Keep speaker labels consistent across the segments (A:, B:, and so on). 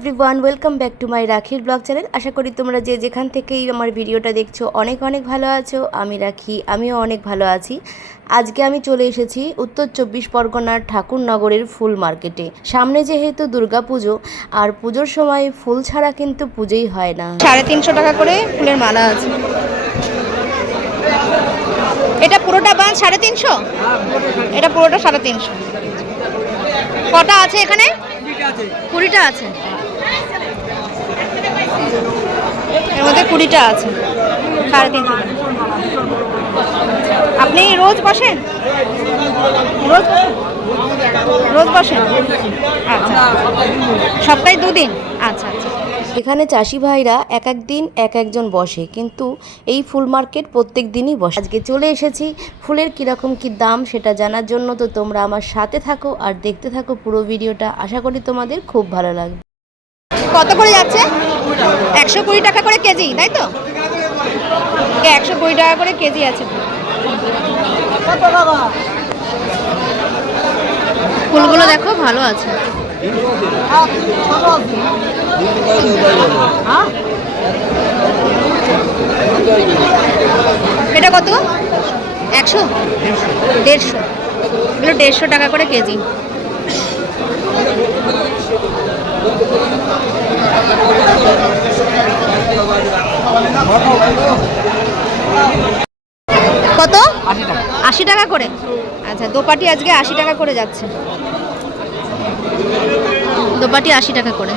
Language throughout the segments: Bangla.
A: Everyone welcome back to my রাখির ব্লগ চ্যানেল আশা করি তোমরা যে যেখান থেকেই আমার ভিডিওটা দেখছ অনেক অনেক ভালো আছো। আমি রাখি, আমিও অনেক ভালো আছি। আজকে আমি চলে এসেছি উত্তর চব্বিশ পরগনার ঠাকুরনগরের ফুল মার্কেটে। সামনে যেহেতু দুর্গাপুজো, আর পুজোর সময় ফুল ছাড়া কিন্তু পুজোই হয় না।
B: সাড়ে তিনশো টাকা করে ফুলের মালা আছে। এটা পুরোটা বান সাড়ে তিনশো? এটা পুরোটা সাড়ে তিনশো। কটা আছে এখানে? কুড়িটা আছে। এর মধ্যে কুড়িটা আছে, সাড়ে তিনশো আপনি রোজ বসেন? রোজ রোজ বসেন? আচ্ছা। সপ্তাহে দুদিন? আচ্ছা আচ্ছা।
A: এখানে চাষি ভাইরা এক এক দিন, এক একজন বসে, কিন্তু এই ফুল মার্কেট প্রত্যেক দিনই বসে। আজকে চলে এসেছি, ফুলের কীরকম কী দাম সেটা জানার জন্য তো তোমরা আমার সাথে থাকো আর দেখতে থাকো পুরো ভিডিওটা। আশা করি তোমাদের খুব ভালো লাগবে।
B: কত করে যাচ্ছে? একশো কুড়ি টাকা করে কেজি, তাই তো? একশো কুড়ি টাকা করে কেজি আছে? ফুলগুলো দেখো, ভালো আছে। এটা কত? একশো? দেড়শো। এগুলো দেড়শো টাকা করে কেজি। কত? আশি টাকা করে। আচ্ছা দোপাটি আজকে আশি টাকা করে যাচ্ছে। দোপাটি আশি টাকা করে।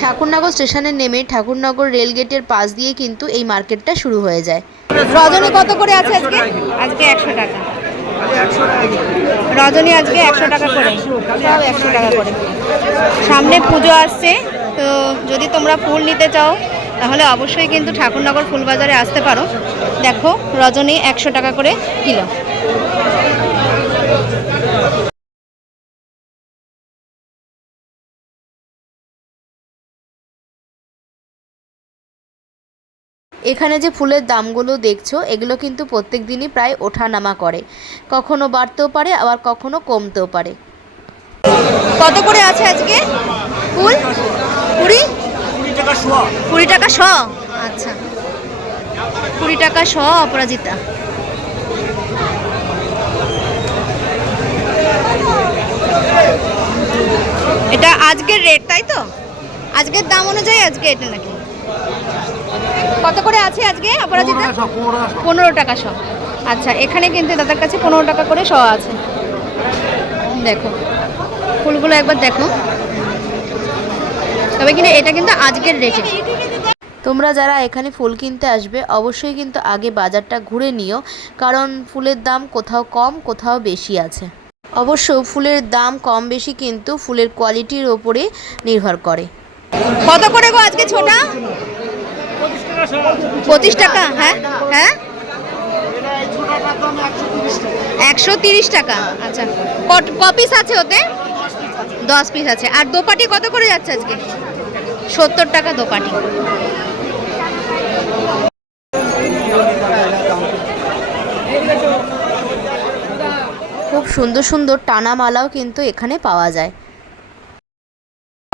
A: ঠাকুরনগর স্টেশনে নেমে ঠাকুরনগর রেলগেটের পাশ দিয়ে কিন্তু এই মার্কেটটা শুরু হয়ে যায়।
B: রজনী কত করে আছে আজকে? আজকে একশো টাকা। রজনী আজকে একশো টাকা করে। সব একশো টাকা করে। সামনে পুজো আসছে, তো যদি তোমরা ফুল নিতে চাও, তাহলে অবশ্যই কিন্তু ঠাকুরনগর ফুল বাজারে আসতে পারো। দেখো, রজনী একশো টাকা করে কিলো।
A: এখানে যে ফুলের দামগুলো দেখছ এগুলো কিন্তু প্রত্যেক দিনই প্রায় ওঠানামা করে। কখনো বাড়তেও পারে আবার কখনো কমতেও পারে।
B: কত করে আছে আজকে ফুল? কুড়ি? কুড়ি টাকা শ আচ্ছা। কুড়ি টাকা শ অপরাজিতা। এটা আজকের রেট তাই তো? আজকের দাম অনুযায়ী আজকে এটা নাকি? কত করে আছে আজকে অপরাজিতা? পনেরো টাকা শ আচ্ছা এখানে কিন্তু দাদার কাছে পনেরো টাকা করে শ আছে। দেখো ফুলগুলো একবার দেখো। তবে কিন্তু এটা কিন্তু আজকের রেটে
A: তোমরা যারা এখানে ফুল কিনতে আসবে অবশ্যই কিন্তু আগে বাজারটা ঘুরে নিও কারণ ফুলের দাম কোথাও কম কোথাও বেশি আছে। অবশ্য ফুলের দাম কম বেশি কিন্তু ফুলের কোয়ালিটির ওপরে নির্ভর করে।
B: কত করে গো আজকে ছোটা? পঁচিশ টাকা হ্যাঁ? হ্যাঁ? একশো তিরিশ টাকা আচ্ছা। ক পিস আছে ওতে? দশ পিস আছে। আর দোপাটি কত করে যাচ্ছে আজকে? সত্তর টাকা দোপাটি।
A: খুব সুন্দর সুন্দর টানা মালাও কিন্তু এখানে পাওয়া যায়।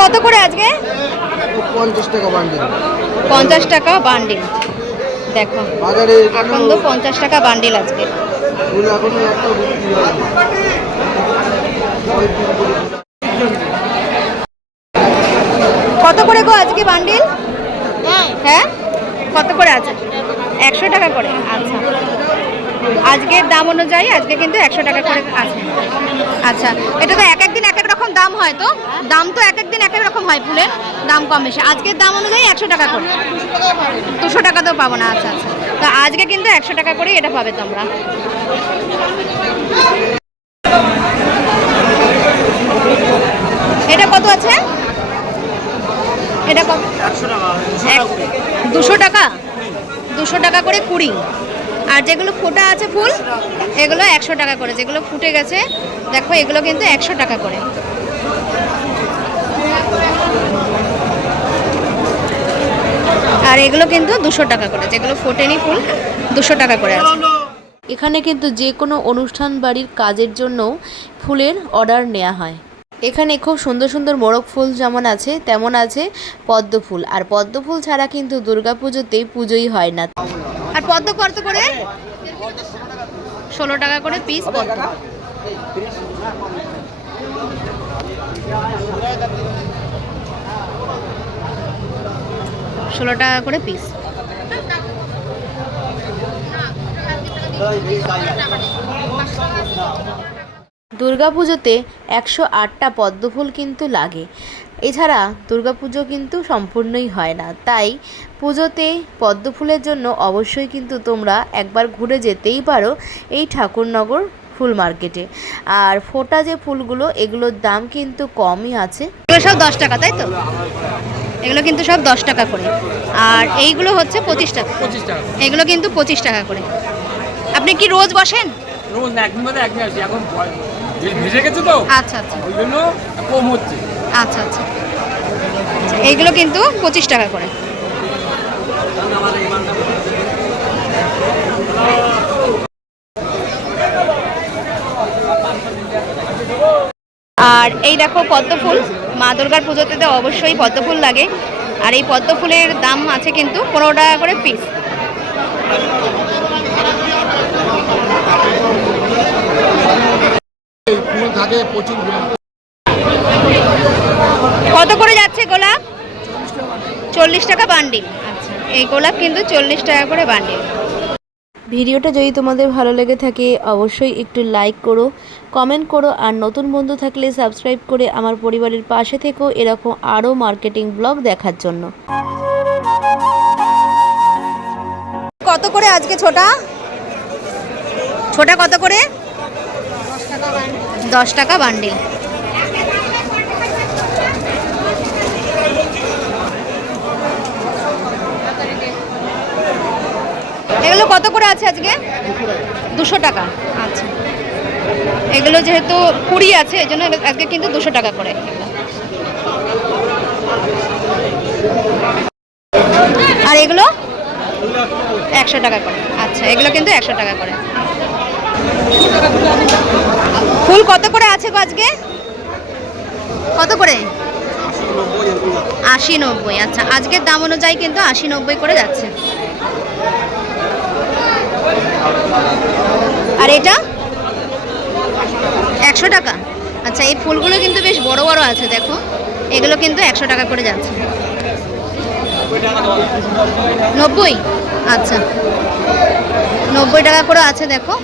B: কত করে আজকে?
C: পঞ্চাশ টাকা বান্ডিল
B: পঞ্চাশ টাকা বান্ডিল দেখো
C: বাজারে
B: এখন তো পঞ্চাশ টাকা বান্ডিল আজকে।
C: ফুল এখনও একটা বিক্রি
B: কত করে গো আজকে বান্ডিল হ্যাঁ? কত করে আছে? একশো টাকা করে। আচ্ছা। আজকের দাম অনুযায়ী আজকে কিন্তু একশো টাকা করে আছে। আচ্ছা এটা তো এক এক দিন এক এক রকম দাম হয় তো? দাম তো এক এক দিন এক এক রকম হয় ফুলের দাম কম বেশি। আজকের দাম অনুযায়ী একশো টাকা করে। দুশো টাকা তো পাবো না আচ্ছা আচ্ছা। তো আজকে কিন্তু একশো টাকা করেই এটা পাবে তোমরা। এটা কত আছে? এটা কত? দুশো টাকা? দুশো টাকা করে কুড়ি। আর যেগুলো ফোটা আছে ফুল, এগুলো একশো টাকা করে। যেগুলো ফুটে গেছে, দেখো, এগুলো কিন্তু একশো টাকা করে। আর এগুলো কিন্তু দুশো টাকা করে। যেগুলো ফোটেনি ফুল, দুশো টাকা করে আছে।
A: এখানে কিন্তু যে কোনো অনুষ্ঠান বাড়ির কাজের জন্যও ফুলের অর্ডার নেওয়া হয়। এখানে খুব সুন্দর সুন্দর মোরগ ফুল যেমন আছে, তেমন আছে পদ্ম ফুল। আর পদ্ম ফুল ছাড়া কিন্তু দুর্গাপুজোতে পুজোই হয় না।
B: আর পদ্ম কত করে? ষোলো টাকা করে পিস পদ্ম। ষোলো টাকা করে পিস
A: দুর্গাপুজোতে একশো আটটা পদ্ম ফুল কিন্তু লাগে। এছাড়া দুর্গাপুজো কিন্তু সম্পূর্ণই হয় না। তাই পুজোতে পদ্ম ফুলের জন্য অবশ্যই কিন্তু তোমরা একবার ঘুরে যেতেই পারো এই ঠাকুরনগর ফুল মার্কেটে। আর ফোটা যে ফুলগুলো এগুলোর দাম কিন্তু কমই আছে।
B: এগুলো সব দশ টাকা তাই তো? এগুলো কিন্তু সব দশ টাকা করে। আর এইগুলো হচ্ছে পঁচিশ টাকা।
D: পঁচিশ টাকা
B: এগুলো কিন্তু পঁচিশ টাকা করে। আপনি কি রোজ বসেন?
D: রোজ না একদিন বাদে একদিন আসি এখন ভয়- ভে- ভেসে গেছে তো।
B: আচ্ছা আচ্ছা।
D: ওই জন্য কম হচ্ছে।
B: আচ্ছা আচ্ছা। এইগুলো কিন্তু পঁচিশ টাকা করে। আর এই দেখো পদ্ম ফুল। মা দুর্গার পুজোতে তো অবশ্যই পদ্ম ফুল লাগে। আর এই পদ্ম ফুলের দাম আছে কিন্তু পনেরো টাকা করে পিস
C: ফুল থাকে প্রচুর
B: কত করে যাচ্ছে গোলাপ? চল্লিশ টাকা বান্ডিল আচ্ছা। এই গোলাপ কিন্তু চল্লিশ টাকা করে বান্ডিল
A: ভিডিওটা যদি তোমাদের ভালো লেগে থাকে অবশ্যই একটু লাইক করো কমেন্ট করো আর নতুন বন্ধু থাকলে সাবস্ক্রাইব করে আমার পরিবারের পাশে থেকেও এরকম আরও মার্কেটিং ব্লগ দেখার জন্য।
B: কত করে আজকে ছোটা? ছোটা কত করে? দশ টাকা বান্ডিল এগুলো কত করে আছে আজকে? দুশো টাকা। আচ্ছা। এগুলো যেহেতু কুড়ি আছে এই জন্য আজকে কিন্তু দুশো টাকা করে। আর এগুলো? একশো টাকা করে। আচ্ছা এগুলো কিন্তু একশো টাকা করে। ফুল কত করে আছে গো আজকে? কত করে? আশি নব্বই। আচ্ছা আজকের দাম অনুযায়ী কিন্তু আশি নব্বই করে যাচ্ছে। আর এটা? একশো টাকা? আচ্ছা এই ফুলগুলো কিন্তু বেশ বড় বড় আছে, দেখো। এগুলো কিন্তু একশো টাকা করে যাচ্ছে। নব্বই? আচ্ছা। নব্বই টাকা করে আছে, দেখো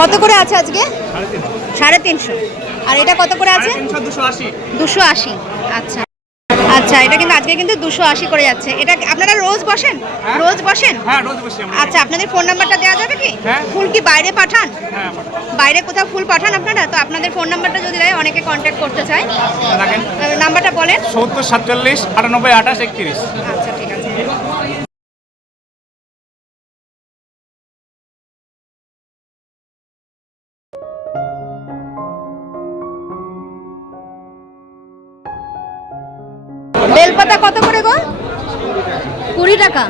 B: কত করে আছে আজকে? সাড়ে তিনশো। আর এটা কত করে আছে? দুশো আশি। আচ্ছা। আচ্ছা এটা কিন্তু আজকে কিন্তু দুশো আশি করে যাচ্ছে। এটা আপনারা রোজ বসেন? রোজ বসেন?
D: হ্যাঁ রোজ বসি আমরা।
B: আচ্ছা আপনাদের ফোন নাম্বারটা দেওয়া যাবে কি?
D: হ্যাঁ।
B: ফুল কি বাইরে পাঠান?
D: হ্যাঁ
B: বাইরে কোথাও ফুল পাঠান আপনারা? তো আপনাদের ফোন নাম্বারটা যদি দেয় অনেকে কন্ট্যাক্ট করতে চায়। নাম্বারটা বলেন।
D: সত্তর সাতচল্লিশ আটানব্বই আঠাশ একত্রিশ।
B: আচ্ছা ঠিক আছে। কত করে গো? কুড়ি টাকা।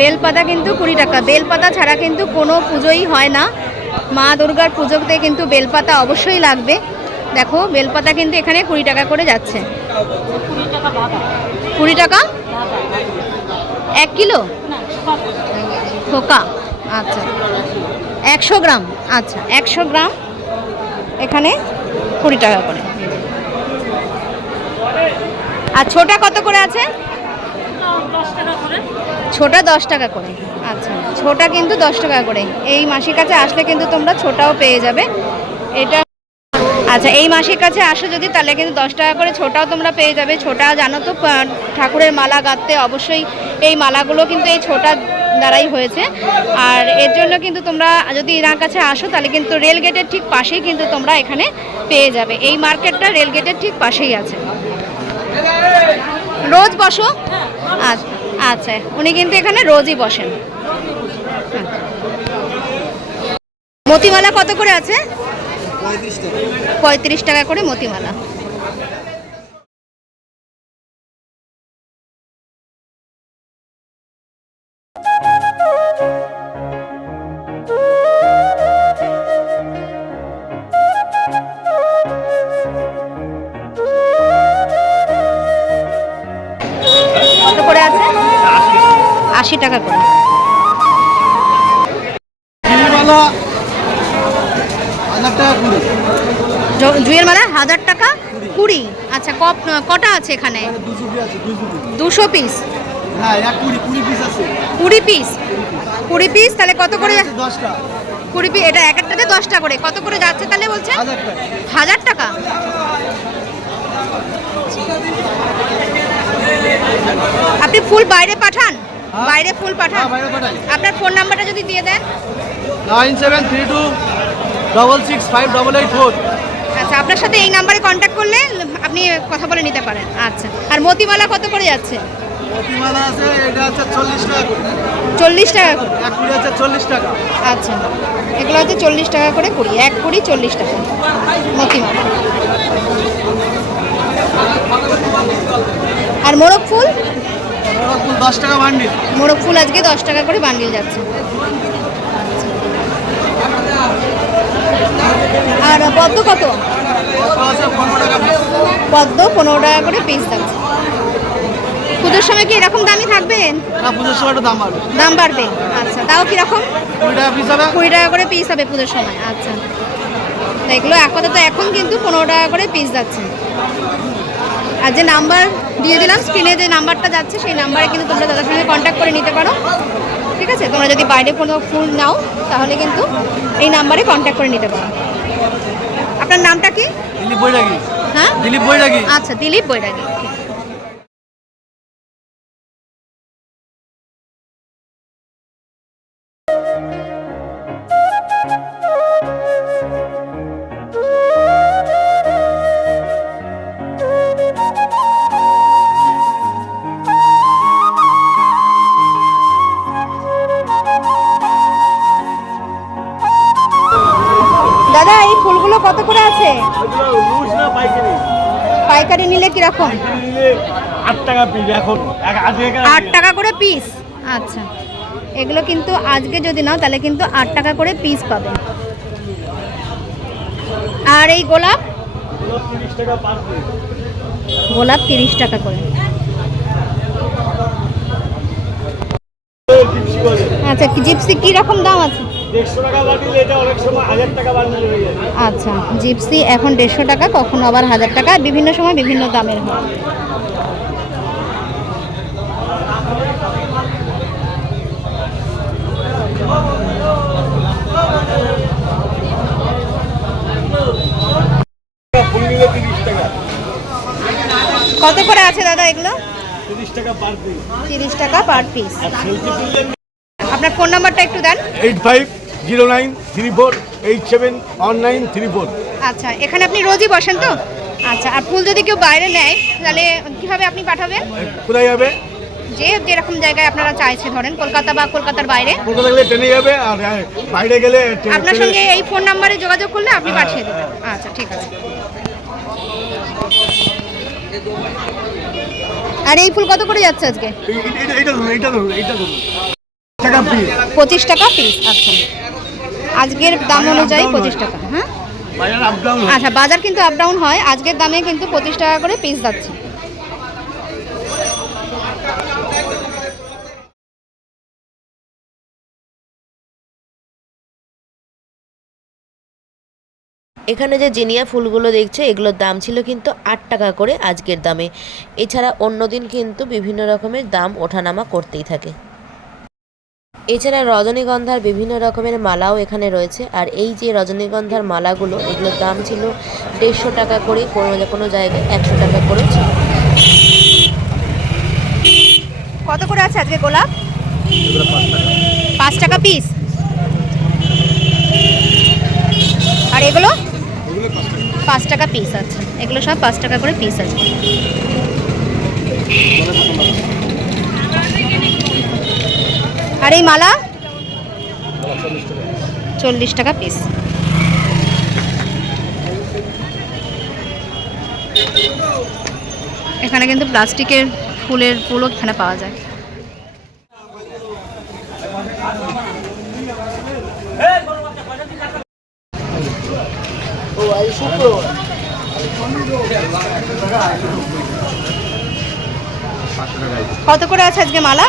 B: বেলপাতা কিন্তু কুড়ি টাকা। বেলপাতা ছাড়া কিন্তু কোনো পুজোই হয় না। মা দুর্গার পুজোতে কিন্তু বেলপাতা অবশ্যই লাগবে। দেখো, বেলপাতা কিন্তু এখানে কুড়ি টাকা করে যাচ্ছে। কুড়ি টাকা? এক কিলো? থোকা আচ্ছা। একশো গ্রাম। আচ্ছা একশো গ্রাম এখানে কুড়ি টাকা করে। আর ছোটা কত করে আছে? ছোটা দশ টাকা করে। আচ্ছা ছোটা কিন্তু দশ টাকা করে। এই মাসির কাছে আসলে কিন্তু তোমরা ছোটাও পেয়ে যাবে। এটা আচ্ছা এই মাসির কাছে আসো যদি তাহলে কিন্তু দশ টাকা করে ছোটাও তোমরা পেয়ে যাবে। ছোটা জানো তো ঠাকুরের মালা গাঁথতে অবশ্যই এই মালাগুলো কিন্তু এই ছোটা দ্বারাই হয়েছে। আর এর জন্য কিন্তু তোমরা যদি এনার কাছে আসো তাহলে কিন্তু রেল গেটের ঠিক পাশেই কিন্তু তোমরা এখানে পেয়ে যাবে। এই মার্কেটটা রেল গেটের ঠিক পাশেই আছে। রোজ বসো? আচ্ছা আচ্ছা। উনি কিন্তু এখানে রোজই বসেন। হ্যাঁ। মতিমালা কত করে আছে?
C: পঁয়ত্রিশ টাকা
B: করে মতিমালা। আশি টাকা করে। জুয়ের মালা হাজার টাকা কুড়ি। আচ্ছা কপ- কটা আছে এখানে?
C: দুশো পিস কুড়ি পিস
B: কুড়ি পিস? তাহলে কত করে
C: দশটা।
B: কুড়ি পিস এটা এক একটাতে দশটা করে। কত করে যাচ্ছে তাহলে বলছে
C: হাজার টাকা?
B: আপনি ফুল বাইরে পাঠান। বাইরে ফুল পাঠান।
C: হ্যাঁ
B: আপনার ফোন নাম্বারটা যদি দিয়ে দেন।
C: Nine seven three two double six five double eight four.
B: আচ্ছা আপনার সাথে এই নাম্বারে কন্ট্যাক্ট করলে আপনি কথা বলে নিতে পারেন। আচ্ছা আর মতিমালা কত করে যাচ্ছে?
C: আছে এটা হচ্ছে চল্লিশ টাকা
B: চল্লিশ টাকা করে?
C: এক কুড়ি হচ্ছে চল্লিশ টাকা।
B: আচ্ছা এগুলো হচ্ছে চল্লিশ টাকা করে কুড়ি এক কুড়ি চল্লিশ টাকা। মতিমালা। আর মোরগ ফুল?
C: দশ টাকা বান্ডিল।
B: মোরগ ফুল আজকে দশ টাকা করে বান্ডিল যাচ্ছে। আর পদ্ম কত? পদ্ম পনেরো টাকা করে পিস যাচ্ছে পুজোর সময় কি এরকম দামই থাকবেন
C: না পুজোর সময় দাম বাড়বে।
B: দাম বাড়বে। আচ্ছা তাও কীরকম?
C: কুড়ি টাকা পিস হবে।
B: কুড়ি টাকা করে পিস হবে পুজোর সময়। আচ্ছা। এগুলো আপাতত এখন কিন্তু পনেরো টাকা করে পিস যাচ্ছে। আর যে নাম্বার দিয়ে দিলাম স্ক্রিনে যে নাম্বারটা যাচ্ছে সেই নাম্বারে কিন্তু তোমরা দাদার সঙ্গে কন্ট্যাক্ট করে নিতে পারো। ঠিক আছে? তোমরা যদি বাইরে কোনো ফোন নাও তাহলে কিন্তু এই নাম্বারে কন্ট্যাক্ট করে নিতে পারো। আপনার নামটা কি?
C: দিলীপ বৈরাগী।
B: হ্যাঁ?
C: দিলীপ বৈরাগী।
B: আচ্ছা দিলীপ বৈরাগী। ঠিক। দাদা এই ফুলগুলো কত করে আছে? পাইকারি? নিলে কীরকম?
E: আট টাকা পিস এখন।
B: আট টাকা করে পিস আচ্ছা। এগুলো কিন্তু আজকে যদি নাও তাহলে কিন্তু আট টাকা করে পিস পাবে। আর এই গোলাপ? গোলাপ তিরিশ টাকা করে। আচ্ছা জিপসি কি রকম দাম আছে?
E: দেড়শো টাকা বান্ডিল এটা অনেক সময় হাজার টাকা বান্ডিল হয়ে যায়।
B: আচ্ছা জিপসি এখন দেড়শো টাকা কখনো আবার হাজার টাকা বিভিন্ন সময় বিভিন্ন দামের হয়। কত করে আছে দাদা এগুলো?
E: তিরিশ টাকা পার পিস
B: আপনার ফোন নাম্বারটা একটু দেন।
E: Eight five zero nine three four eight seven one nine three four.
B: আচ্ছা এখানে আপনি রোজই বসেন তো? আচ্ছা আর ফুল যদি কেউ বাইরে নেয় তাহলে কীভাবে আপনি পাঠাবেন?
E: কোথায় যাবে?
B: যে যেরকম জায়গায় আপনারা চাইছে ধরেন কলকাতা বা কলকাতার বাইরে।
E: কলকাতা গেলে ট্রেনে যাবে আর বাইরে গেলে
B: আপনার সঙ্গে এই ফোন নাম্বারে যোগাযোগ করলে আপনি পাঠিয়ে দেবেন। আচ্ছা ঠিক আছে। আর এই ফুল কত করে যাচ্ছে আজকে?
E: ধরুন ধরুন ধরুন।
B: পঁচিশ টাকা পিস আচ্ছা। আজকের দাম অনুযায়ী পঁচিশ টাকা হ্যাঁ? আচ্ছা বাজার কিন্তু আপ ডাউন হয়, আজকের দামে কিন্তু পঁচিশ টাকা করে পিস যাচ্ছে।
A: এখানে যে জিনিয়া ফুলগুলো দেখছে, এগুলোর দাম ছিল কিন্তু আট টাকা করে আজকের দামে। এছাড়া অন্য দিন কিন্তু বিভিন্ন রকমের দাম ওঠানামা করতেই থাকে। এছাড়া রজনীগন্ধার বিভিন্ন রকমের মালাও এখানে রয়েছে। আর এই যে রজনীগন্ধার মালাগুলো এগুলোর দাম ছিল দেড়শো টাকা করে কোনো কোনো জায়গায় একশো টাকা করেও ছিল।
B: কত করে আছে আজকে গোলাপ? পাঁচ টাকা। পিস আর এগুলো? পাঁচ টাকা। পিস আছে। এগুলো সব পাঁচ টাকা করে পিস আছে। আর এই মালা? চল্লিশ টাকা পিস এখানে কিন্তু প্লাস্টিকের ফুলের ফুলও এখানে পাওয়া যায়। কত করে আছে আজকে মালা?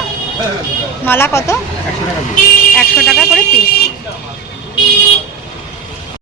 B: মালা কত? একশো টাকা করে পিস